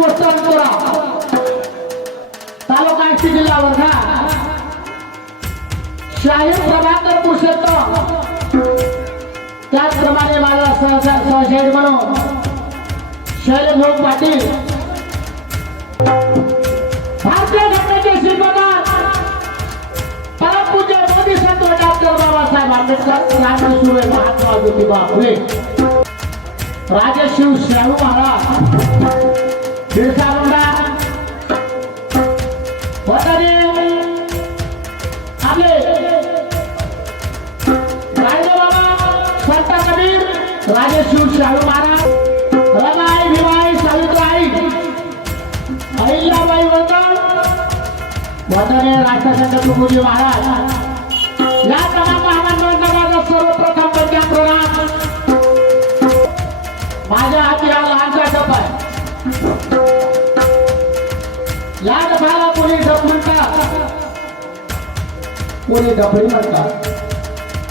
Post अंतरा तालुका आष्टी जिल्हा वर्धा शाहीर प्रभाकर पुरुषोत्तम. त्याचप्रमाणे माझा सहसा सहशाहीर म्हणून शैलेश पाटील. भारतीय घटनेचे शिल्पकार. परमपूज्य मोदी संत डॉक्टर बाबासाहेब आंबेडकर. राजसूर महात्मा ज्योतिबा फुले. राजशिव शाहू महाराज. बिरसा मुंडा वतने आपले राजे बाबा संत कबीर राजशिव शाहू महाराज रमाई भिमाई सावित्रीबाई अहिल्याबाई वतन वतने राष्ट्रसंत तुकोजी महाराज या तमाम महामानवांना सर्वप्रथम पंजाब प्रणाम माझ्या हाती हा लहानचा डब आहे. या डब्याला कोणी डब म्हणतात कोणी डबळी म्हणतात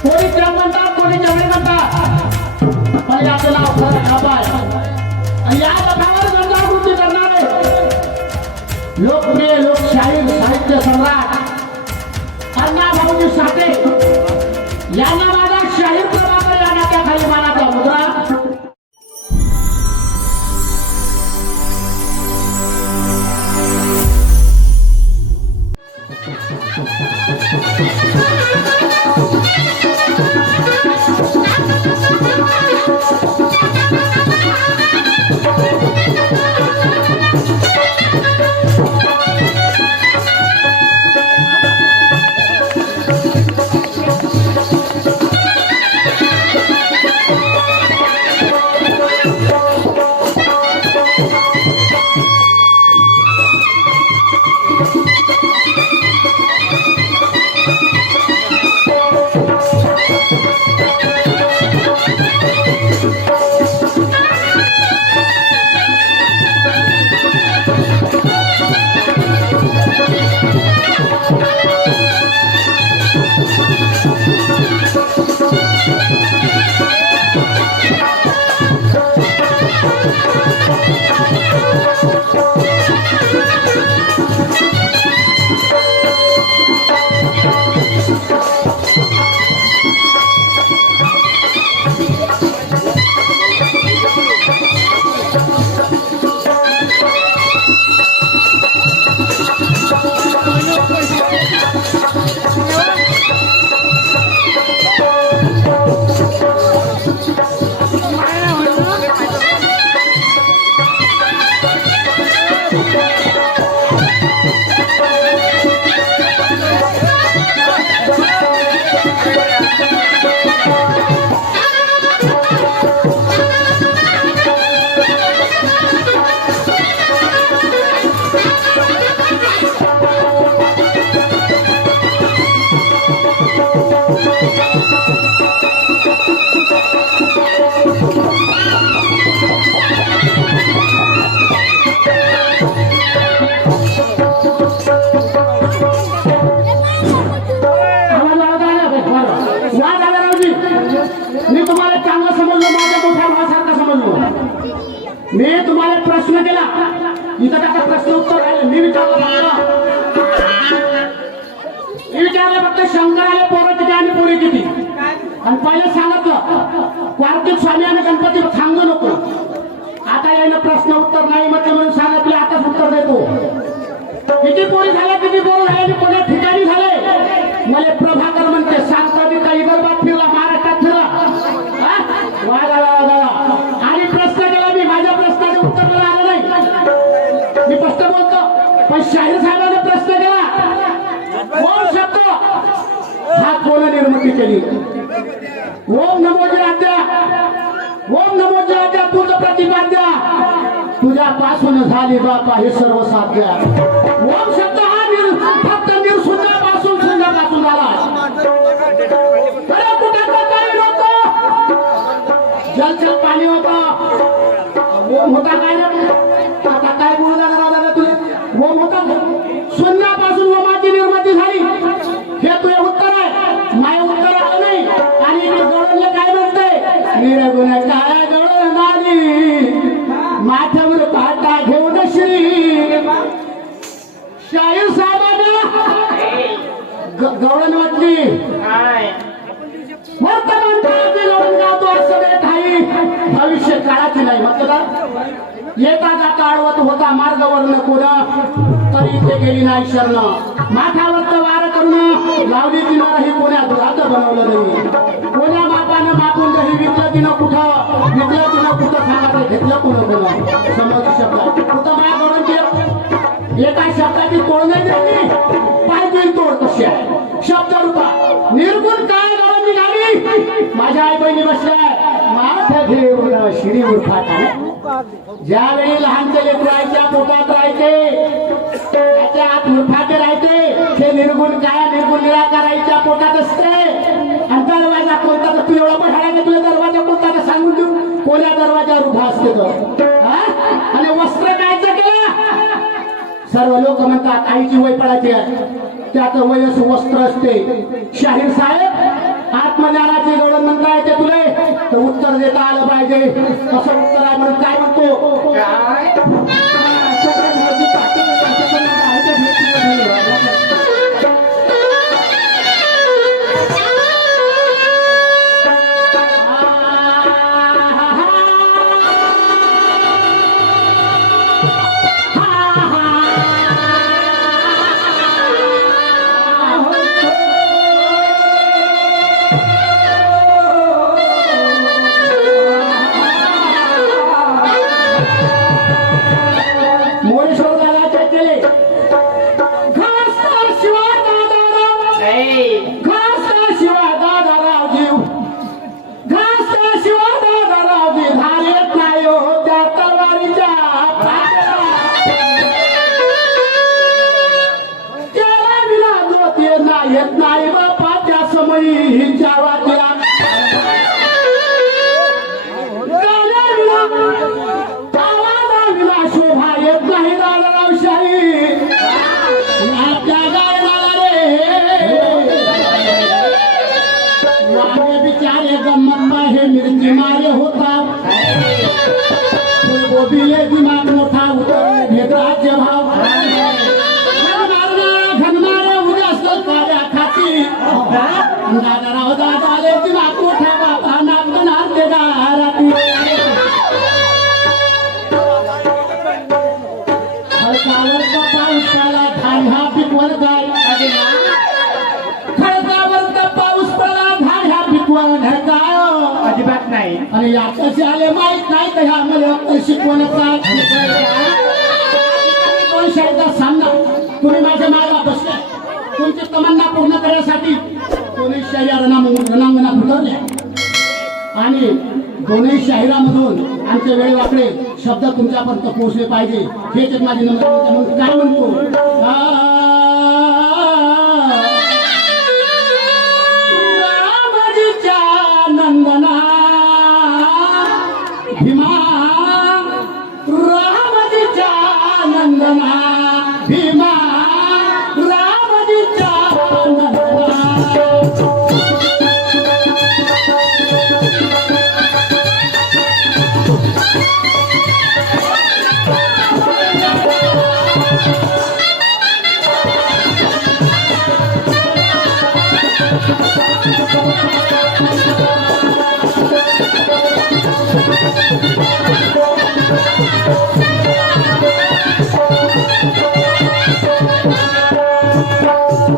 कोणी क्रम म्हणतात कोणी जबरी म्हणतात पण याचं नाव खरं डब आणि या डब्यावर जनजागृती करणारे लोकप्रिय आणि पहिले सांगितलं कार्तिक स्वामी आणि गणपती सांगू नको. आता यानं प्रश्न उत्तर नाही म्हटलं म्हणून सांगितले आताच उत्तर देतो. किती पोरी झाल्या किती पोरं झाले आणि कोणत्या ठिकाणी झाले? मला प्रभाकर म्हणते सांगता मी काही विदर्भात फिरला महाराष्ट्रात फिरला. हा? वा आणि प्रश्न केला मी माझ्या प्रश्नाचं उत्तर मला आलं नाही. मी प्रश्न बोलतो पण शाहीर साहेबाने प्रश्न केला. कोण शब्द? हा कोण निर्मिती केली? ओम नमोजी आद्या ओम नमोजी राजा तुझं प्रतिपाद्या तुझ्यापासून झाली बापा हे सर्व साध्य ओम शब्द हा निर फक्त निर्शुद्धापासून शुद्धापासून झाला. अरे कुठे जलचल पाणी होतं. ओम होता काय रे? आता काय बोलू लागला दादा तुझे? ओम होता. शून्यापासून ओमाची निर्मिती झाली. मार्गाची नाही. म्हटलं येता जाता आडवत होता मार्गावरनं कोण तरी इथे गेली नाही शरण. माथ्यावर वार करून लावली तिनं ही कोण्या दुरात बनवलं नाही. कोण्या बापानं मापून ही विकलं तिनं कुठं विकलं तिनं कुठं सांगा घेतलं कुणं कोण समज शब्द कुठं माझ्याकडून ते एका शब्दाची तोड नाही दिली. पाहिजे तोड कशी आहे? शब्द रूपा निर्गुण काय गावात निघाली. माझ्या आई बहिणी बसल्या. श्री शिरी उरफाट ज्यावेळी लहानचे लेकर राहायच्या पोटात राहायचे त्याच्या आत मुठाते राहायचे ते निर्गुण काय निर्गुण निराकारायच्या पोटात असते. आणि दरवाजा कोणता तर तू एवढा पण हाडायचा तुला दरवाजा कोणता तर सांगून देऊ. कोण्या दरवाजावर उभा असते तो? आणि वस्त्र कायचं केलं? सर्व लोक म्हणतात आईची वय पडायची आहे. त्याचं वयस वस्त्र असते. शाहीर साहेब आत्मज्ञानाचे गवळण म्हणता येते तुला. तर उत्तर देता आलं पाहिजे. कसं उत्तर आहे. म्हणून काय म्हणतो? बापाच्या हिच्या वाट्या शोभा येत नाही दादाराव आपल्या गायनाला रे. बिचारे गम्मत मिरची मारे होता. फुलगोबीले दिमाग मोठा दादाराव दादाले दिमाग मोठा बाबा नागणार ते दाराती खडकावर पाऊस पडला धान हा पिकवर गाय खडकावर पाऊस पडला धान हा पिकवल गाय अजिबात नाही आणि आताचे आले माहीत नाही तर ह्या मला शिकवण काय दोन शाळेचा तुम्ही माझ्या मागा बसल्या तुमची तमन्ना पूर्ण करण्यासाठी दोन्ही शाही रणांगणात उतरल्या आणि दोन्ही शाहिरामधून आमचे वेळ वाकडे शब्द तुमच्यापर्यंत पोहोचले पाहिजे. हेच एक माझी नम्र काय म्हणतो?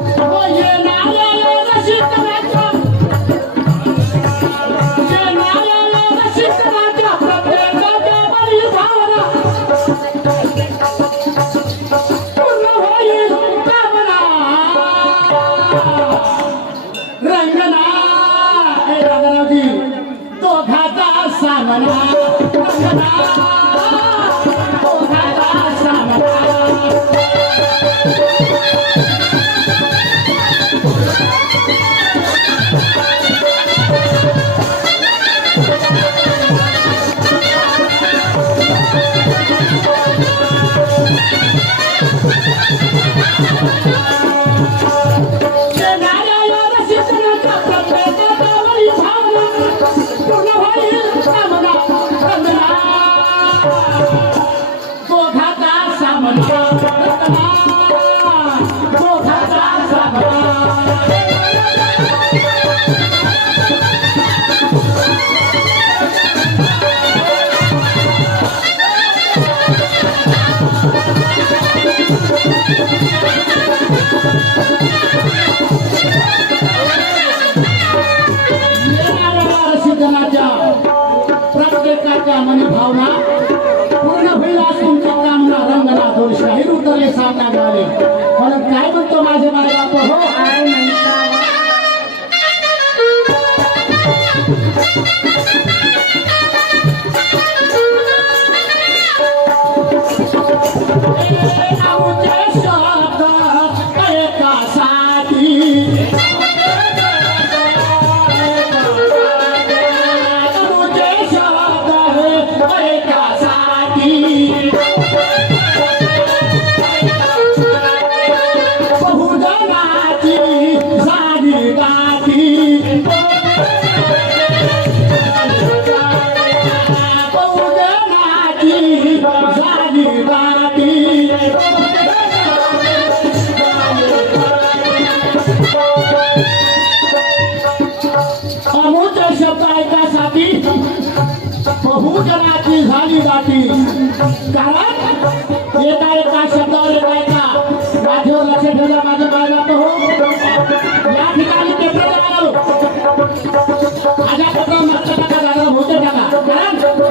我也难了 भावना. पूर्ण होईल आज तुमचा कामना रंगनाथ शाहीर उतरले सामना गाणे म्हणून काय म्हणतो माझ्या माय बाप हो जाती कारण येता येता शब्दावर येता माझ्यावर लक्ष ठेवलं माझ्या बायला हो या ठिकाणी पेपर लागलो माझ्या प्रथम मस्तकाचा लागला होते त्याला कारण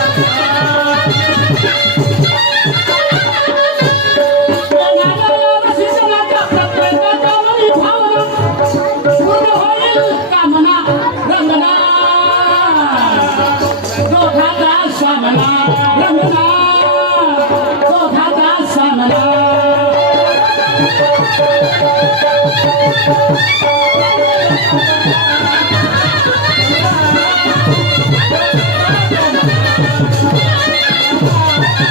Thank you.